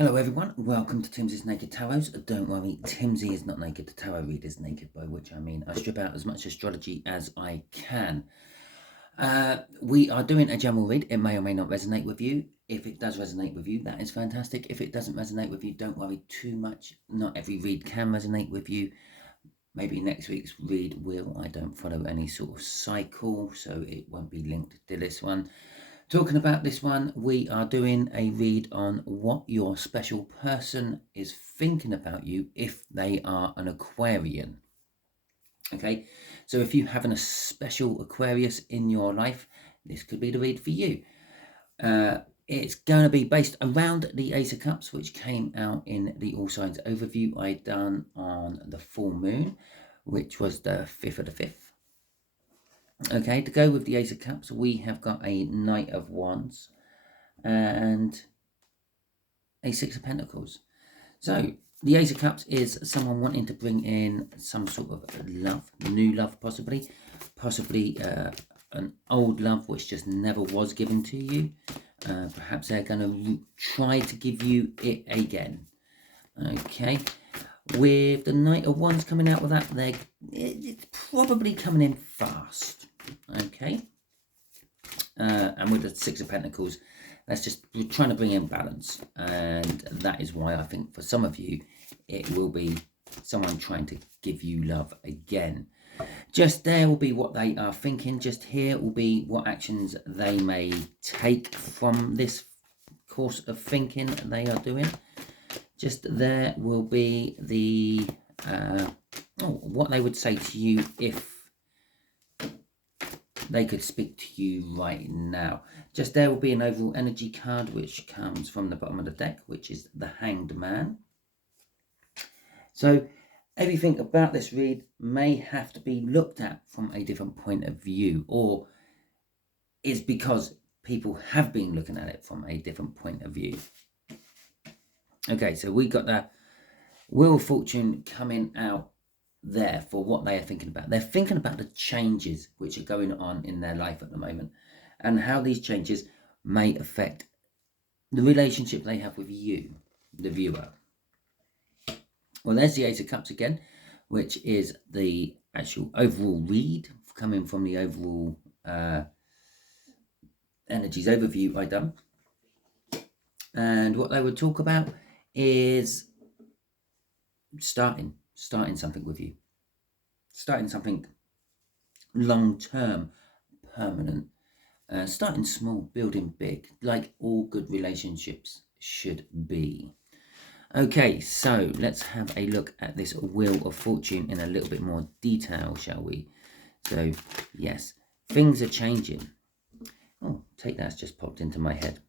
Hello everyone, welcome to Timsy's Naked Tarot. Don't worry, Timsy is not naked, the tarot reader is naked, by which I mean I strip out as much astrology as I can. We are doing a general read. It may or may not resonate with you. If it does resonate with you, that is fantastic. If it doesn't resonate with you, don't worry too much. Not every read can resonate with you. Maybe next week's read will. I don't follow any sort of cycle, so it won't be linked to this one. Talking about this one, we are doing a read on what your special person is thinking about you if they are an Aquarian. Okay, so if you have a special Aquarius in your life, this could be the read for you. It's going to be based around the Ace of Cups, which came out in the All Signs overview I done on the full moon, which was the 5th of the 5th. Okay, to go with the Ace of Cups, we have got a Knight of Wands and a Six of Pentacles. So, the Ace of Cups is someone wanting to bring in some sort of love, new love possibly an old love which just never was given to you. Perhaps they're going to try to give you it again. Okay, with the Knight of Wands coming out with that, it's probably coming in fast. Okay, and with the Six of Pentacles, we're trying to bring in balance, and that is why I think for some of you it will be someone trying to give you love again. Just there will be what they are thinking. Just here will be what actions they may take from this course of thinking they are doing. Just there will be the what they would say to you if they could speak to you right now. Just there will be an overall energy card which comes from the bottom of the deck, which is the Hanged Man. So everything about this read may have to be looked at from a different point of view, or is because people have been looking at it from a different point of view. Okay, so we got the Wheel of Fortune coming out there for what they are thinking about. They're thinking about the changes which are going on in their life at the moment and how these changes may affect the relationship they have with you, the viewer. Well, there's the Ace of Cups again, which is the actual overall read coming from the overall energies overview I done. And what they would talk about is starting something with you, starting something long-term, permanent, starting small, building big, like all good relationships should be. Okay, so let's have a look at this Wheel of Fortune in a little bit more detail, shall we? So yes, things are changing. Oh, take that's just popped into my head.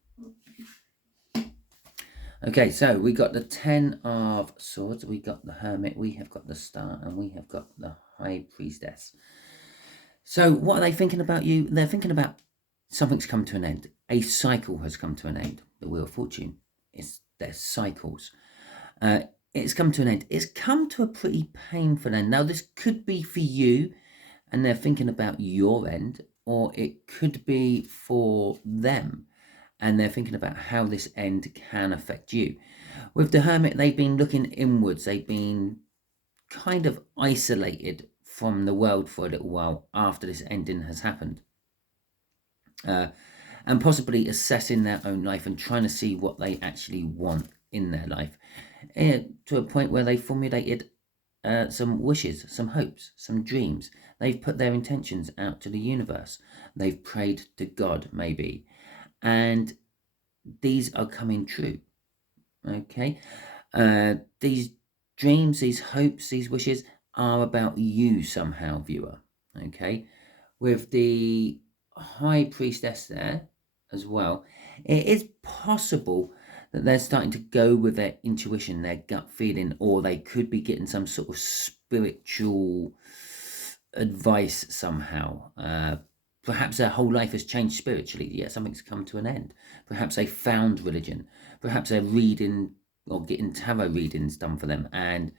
Okay, so we got the 10 of Swords, we got the Hermit, we have got the Star, and we have got the High Priestess. So what are they thinking about you? They're thinking about something's come to an end. A cycle has come to an end. The Wheel of Fortune is their cycles. It's come to an end. It's come to a pretty painful end. Now, this could be for you, and they're thinking about your end, or it could be for them, and they're thinking about how this end can affect you. With the Hermit, they've been looking inwards. They've been kind of isolated from the world for a little while after this ending has happened. And possibly assessing their own life and trying to see what they actually want in their life. To a point where they formulated some wishes, some hopes, some dreams. They've put their intentions out to the universe. They've prayed to God, maybe. And these are coming true. Okay, these dreams, these hopes, these wishes are about you somehow, viewer. Okay, with the High Priestess there as well, it is possible that they're starting to go with their intuition, their gut feeling, or they could be getting some sort of spiritual advice somehow. Perhaps their whole life has changed spiritually. Yeah, something's come to an end. Perhaps they found religion. Perhaps they're reading or getting tarot readings done for them and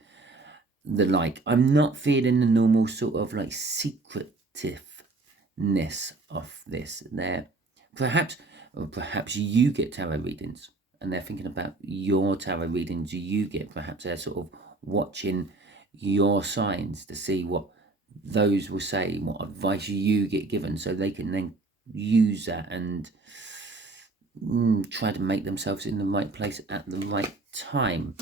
the like. I'm not feeling the normal sort of like secretiveness of this. There, perhaps you get tarot readings and they're thinking about your tarot readings you get. Perhaps they're sort of watching your signs to see what those will say, what advice you get given, so they can then use that and try to make themselves in the right place at the right time.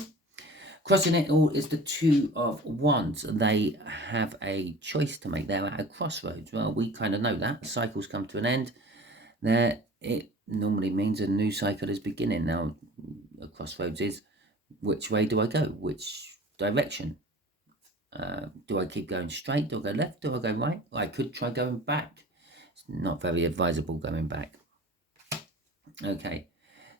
Crossing it all is the Two of Wands. They have a choice to make. They're at a crossroads. Well, we kind of know that. Cycles come to an end. There, it normally means a new cycle is beginning. Now, a crossroads is, which way do I go? Which direction? Do I keep going straight? Do I go left? Do I go right? I could try going back. It's not very advisable going back. Okay.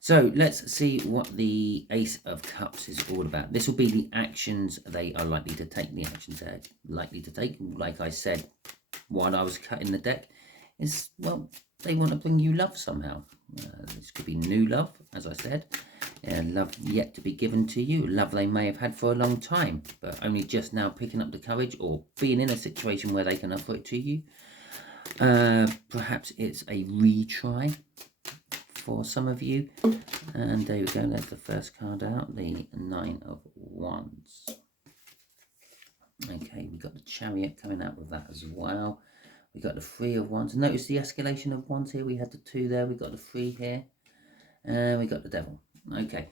So let's see what the Ace of Cups is all about. This will be the actions they are likely to take. The actions they're likely to take, like I said while I was cutting the deck, is, well, they want to bring you love somehow. This could be new love, as I said. Love yet to be given to you. Love they may have had for a long time, but only just now picking up the courage or being in a situation where they can offer it to you. Perhaps it's a retry for some of you. And there we go, there's the first card out, the Nine of Wands. Okay, we've got the Chariot coming out with that as well. We've got the Three of Wands. Notice the escalation of Wands here. We had the 2 there, we got the 3 here, and we got the Devil. Okay.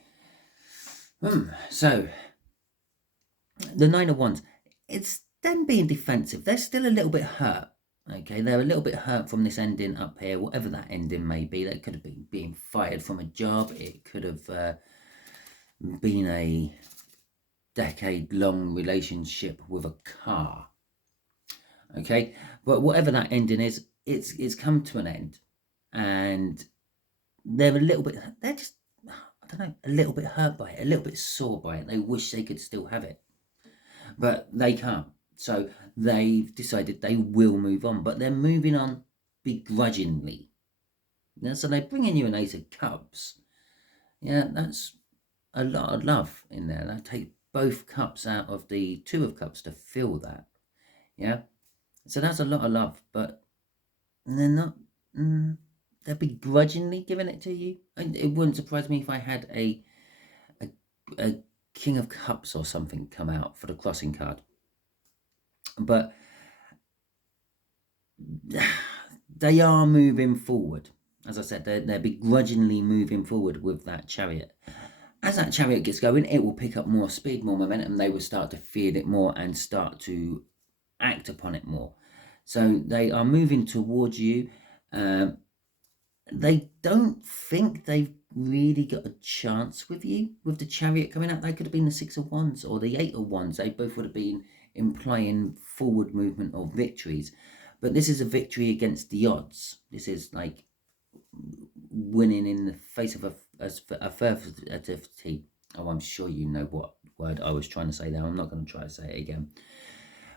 So, the Nine of Wands, it's them being defensive. They're still a little bit hurt. Okay, they're a little bit hurt from this ending up here, whatever that ending may be. That could have been being fired from a job. It could have been a decade-long relationship with a car. Okay, but whatever that ending is, it's come to an end. And they're a little bit, they're just, I don't know, a little bit hurt by it, a little bit sore by it. They wish they could still have it, but they can't. So they've decided they will move on, but they're moving on begrudgingly. Now, so they're bringing you an Ace of Cups. Yeah, that's a lot of love in there. They take both cups out of the Two of Cups to fill that. Yeah, so that's a lot of love, but they're not. They're begrudgingly giving it to you. It wouldn't surprise me if I had a King of Cups or something come out for the crossing card. But they are moving forward. As I said, they're begrudgingly moving forward with that Chariot. As that Chariot gets going, it will pick up more speed, more momentum. They will start to feel it more and start to act upon it more. So they are moving towards you. They don't think they've really got a chance with you. With the Chariot coming out, they could have been the Six of Wands or the Eight of Wands. They both would have been implying forward movement or victories. But this is a victory against the odds. This is like winning in the face of adversity. Oh, I'm sure you know what word I was trying to say there. I'm not going to try to say it again.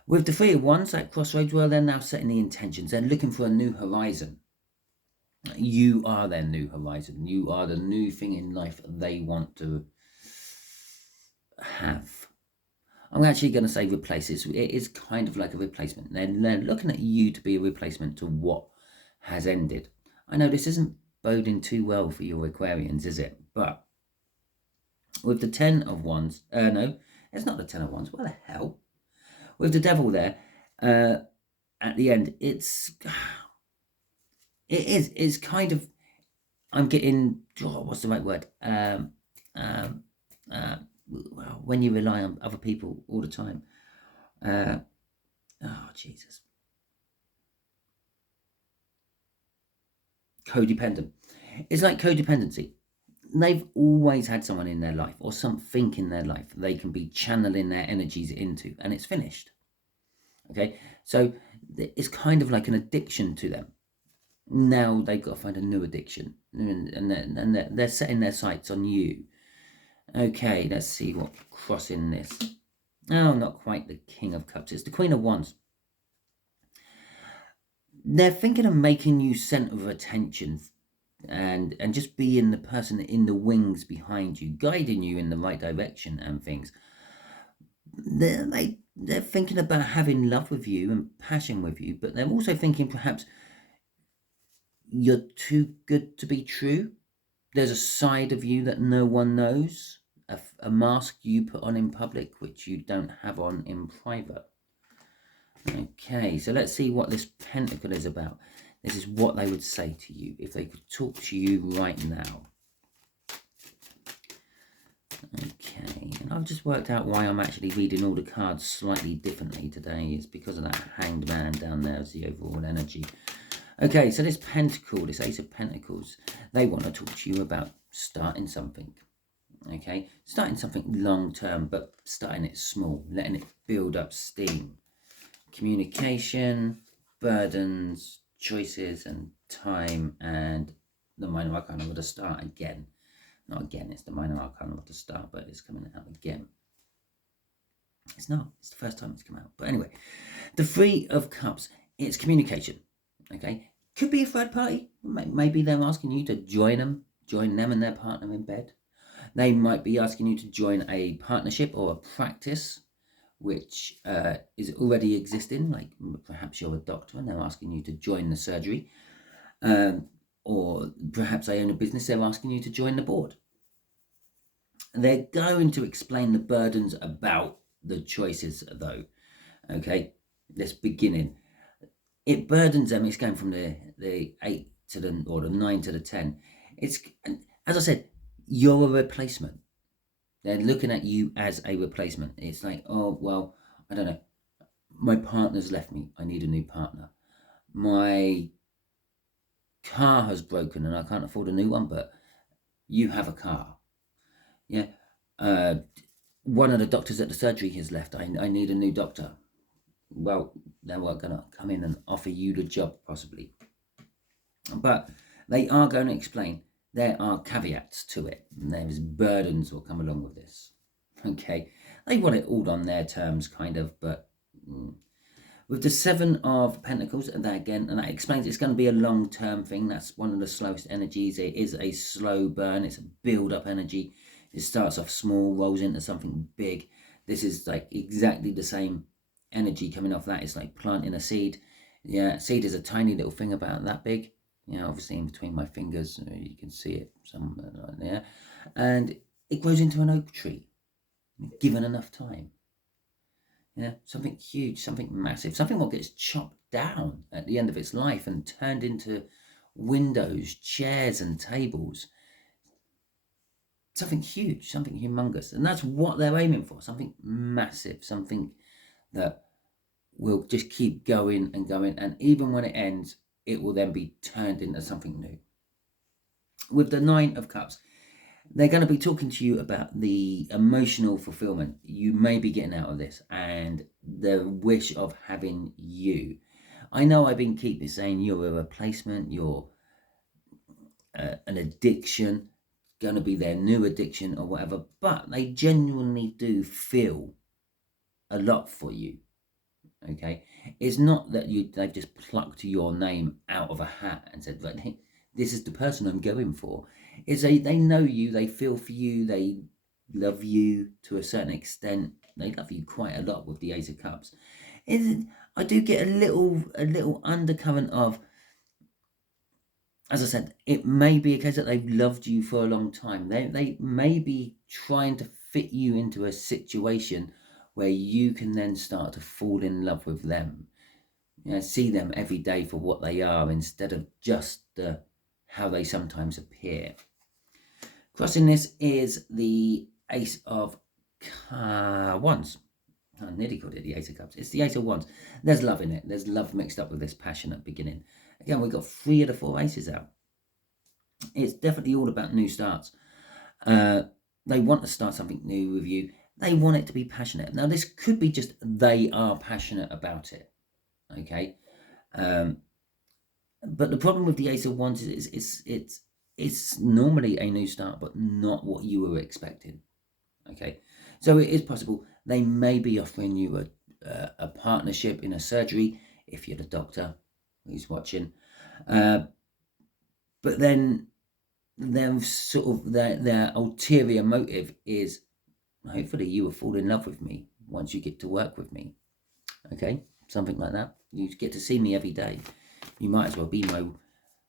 With the Three of Wands at crossroads, well, they're now setting the intentions. They're looking for a new horizon. You are their new horizon. You are the new thing in life they want to have. I'm actually going to say replace. It is kind of like a replacement. They're looking at you to be a replacement to what has ended. I know this isn't boding too well for your Aquarians, is it? But with the Ten of Wands, no, it's not the Ten of Wands. What the hell? With the Devil there, at the end, it's kind of, I'm getting, what's the right word? When you rely on other people all the time. Oh, Jesus. Codependent. It's like codependency. They've always had someone in their life or something in their life they can be channeling their energies into, and it's finished. Okay, so it's kind of like an addiction to them. Now they've got to find a new addiction, and they're setting their sights on you. Okay, let's see what crossing this. Oh, not quite the King of Cups. It's the Queen of Wands. They're thinking of making you center of attention and just being the person in the wings behind you, guiding you in the right direction and things. They're thinking about having love with you and passion with you, but they're also thinking perhaps you're too good to be true. there's a side of you that no one knows, a mask you put on in public which you don't have on in private. Okay, so let's see what this Pentacle is about. This is what they would say to you if they could talk to you right now. Okay, and I've just worked out why I'm actually reading all the cards slightly differently today. It's because of that Hanged Man down there as the overall energy. Okay, so this Pentacle, this Ace of Pentacles, they want to talk to you about starting something. Okay, starting something long-term, but starting it small, letting it build up steam. Communication, burdens, choices, and time, and the Minor Arcana of the start again. Not again, it's the Minor Arcana of the start, but it's coming out again. It's not. It's the first time it's come out. But anyway, the Three of Cups, it's communication. Okay, could be a third party. Maybe they're asking you to join them and their partner in bed. They might be asking you to join a partnership or a practice which is already existing, like perhaps you're a doctor and they're asking you to join the surgery, or perhaps they own a business, they're asking you to join the board. They're going to explain the burdens about the choices, though. Okay, this beginning, it burdens them. It's going from the 8 to the 9 to the 10. It's, as I said, you're a replacement. They're looking at you as a replacement. It's like, oh, well, I don't know. My partner's left me. I need a new partner. My car has broken and I can't afford a new one, but you have a car. Yeah. One of the doctors at the surgery has left. I need a new doctor. Well, they're going to come in and offer you the job, possibly. But they are going to explain. There are caveats to it. And there's burdens will come along with this. Okay. They want it all on their terms, kind of, but with the Seven of Pentacles, and that again, and that explains it's going to be a long-term thing. That's one of the slowest energies. It is a slow burn. It's a build-up energy. It starts off small, rolls into something big. This is like exactly the same energy coming off that. It's like planting a seed. Yeah, seed is a tiny little thing about that big. Yeah, obviously in between my fingers, you can see it somewhere like there. And it grows into an oak tree, given enough time. Yeah, something huge, something massive, something what gets chopped down at the end of its life and turned into windows, chairs and tables. Something huge, something humongous. And that's what they're aiming for, something massive, something that will just keep going and going. And even when it ends, it will then be turned into something new. With the Nine of Cups, they're going to be talking to you about the emotional fulfillment you may be getting out of this and the wish of having you. I know I've been keeping saying you're a replacement, you're an addiction, going to be their new addiction or whatever, but they genuinely do feel a lot for you. Okay, it's not that they've just plucked your name out of a hat and said, right, this is the person I'm going for. It's they know you, they feel for you, they love you to a certain extent. They love you quite a lot with the Ace of Cups. I do get a little undercurrent of, as I said, it may be a case that they've loved you for a long time. They may be trying to fit you into a situation where you can then start to fall in love with them. You know, see them every day for what they are instead of just how they sometimes appear. Crossing this is the Ace of Wands. I nearly called it the Ace of Cups. It's the Ace of Wands. There's love in it. There's love mixed up with this passionate beginning. Again, we've got 3 of the 4 aces out. It's definitely all about new starts. They want to start something new with you. They want it to be passionate. Now, this could be just they are passionate about it. Okay. But the problem with the Ace of Wands is it's normally a new start, but not what you were expecting. Okay. So it is possible they may be offering you a partnership in a surgery if you're the doctor who's watching. But then sort of their ulterior motive is, hopefully you will fall in love with me once you get to work with me. Okay, something like that. You get to see me every day. You might as well be my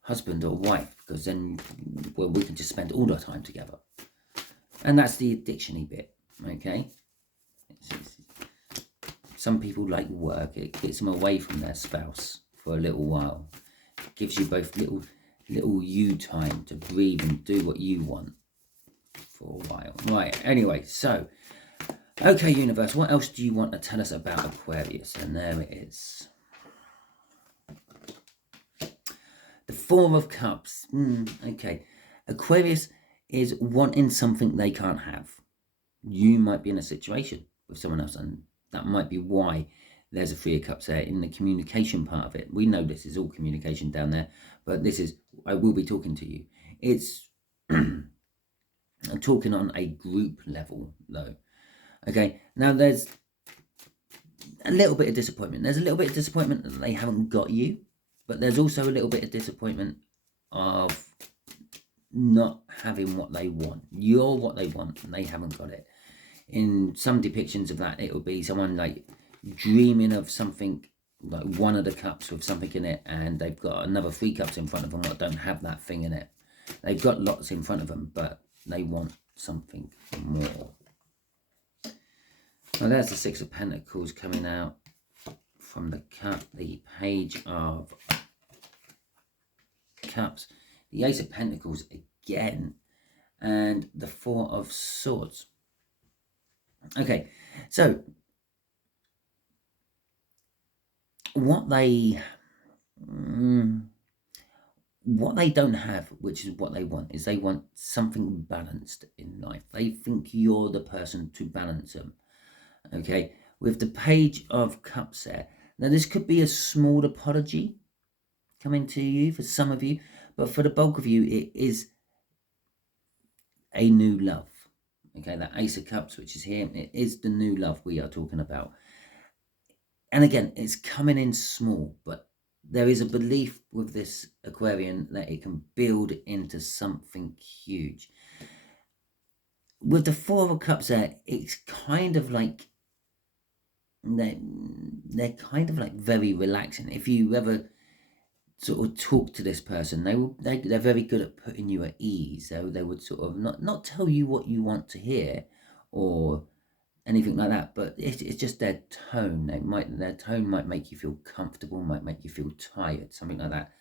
husband or wife. because then, well, we can just spend all our time together. And that's the addiction-y bit, okay? Some people like work. It gets them away from their spouse for a little while. It gives you both little you time to breathe and do what you want for a while. Right, anyway, so, okay, universe, what else do you want to tell us about Aquarius? And there it is. The Four of Cups. Okay, Aquarius is wanting something they can't have. You might be in a situation with someone else, and that might be why there's a Three of Cups there in the communication part of it. We know this is all communication down there, but this is, I will be talking to you. It's I'm talking on a group level, though. Okay, now there's a little bit of disappointment. There's a little bit of disappointment that they haven't got you, but there's also a little bit of disappointment of not having what they want. You're what they want, and they haven't got it. In some depictions of that, it will be someone like dreaming of something, like one of the cups with something in it, and they've got another 3 cups in front of them that don't have that thing in it. They've got lots in front of them, but they want something more. Now there's the 6 of Pentacles coming out from the cup, the Page of Cups, the Ace of Pentacles again, and the 4 of Swords. Okay, so what they don't have, which is what they want, is they want something balanced in life. They think you're the person to balance them. Okay, with the Page of Cups there. Now this could be a small apology coming to you for some of you, but for the bulk of you, it is a new love. Okay, that Ace of Cups, which is here, it is the new love we are talking about. And again, it's coming in small, but there is a belief with this Aquarian that it can build into something huge. With the 4 of Cups there, it's kind of like, they're kind of like very relaxing. If you ever sort of talk to this person, they're very good at putting you at ease. So they would sort of not tell you what you want to hear or anything like that, but it's just their tone. Their tone might make you feel comfortable, might make you feel tired, something like that.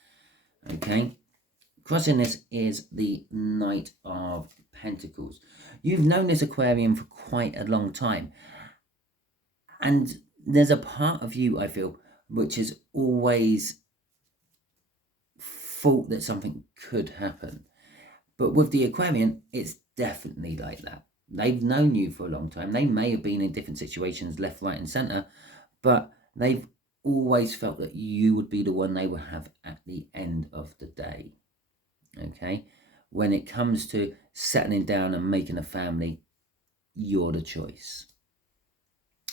Okay, crossing this is the Knight of Pentacles. You've known this Aquarian for quite a long time, and there's a part of you, I feel, which has always thought that something could happen. But with the Aquarian, it's definitely like that. They've known you for a long time. They may have been in different situations, left, right, and centre, but they've always felt that you would be the one they would have at the end of the day. Okay? When it comes to settling down and making a family, you're the choice.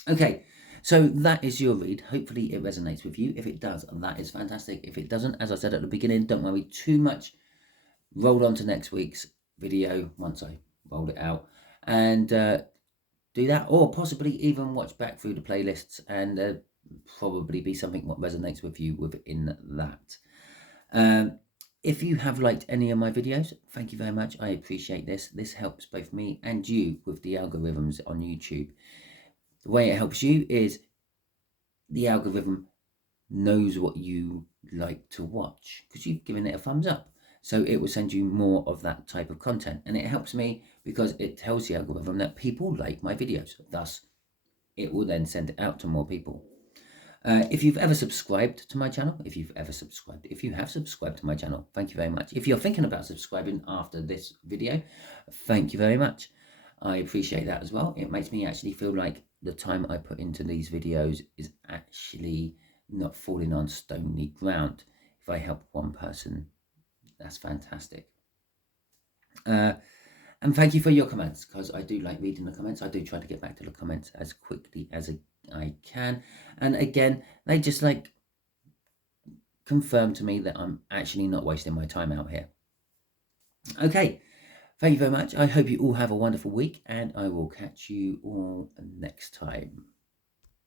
Okay, so that is your read. Hopefully it resonates with you. If it does, that is fantastic. If it doesn't, as I said at the beginning, don't worry too much. Roll on to next week's video once I roll it out, and do that, or possibly even watch back through the playlists, and probably be something what resonates with you within that. If you have liked any of my videos, thank you very much. I appreciate this. This helps both me and you with the algorithms on YouTube. The way it helps you is the algorithm knows what you like to watch because you've given it a thumbs up. So it will send you more of that type of content. And it helps me because it tells the algorithm that people like my videos. Thus, it will then send it out to more people. If you've ever subscribed to my channel, if you have subscribed to my channel, thank you very much. If you're thinking about subscribing after this video, thank you very much. I appreciate that as well. It makes me actually feel like the time I put into these videos is actually not falling on stony ground. If I help one person, that's fantastic. And thank you for your comments, because I do like reading the comments. I do try to get back to the comments as quickly as I can. And again, they just like confirm to me that I'm actually not wasting my time out here. Okay, thank you very much. I hope you all have a wonderful week, and I will catch you all next time.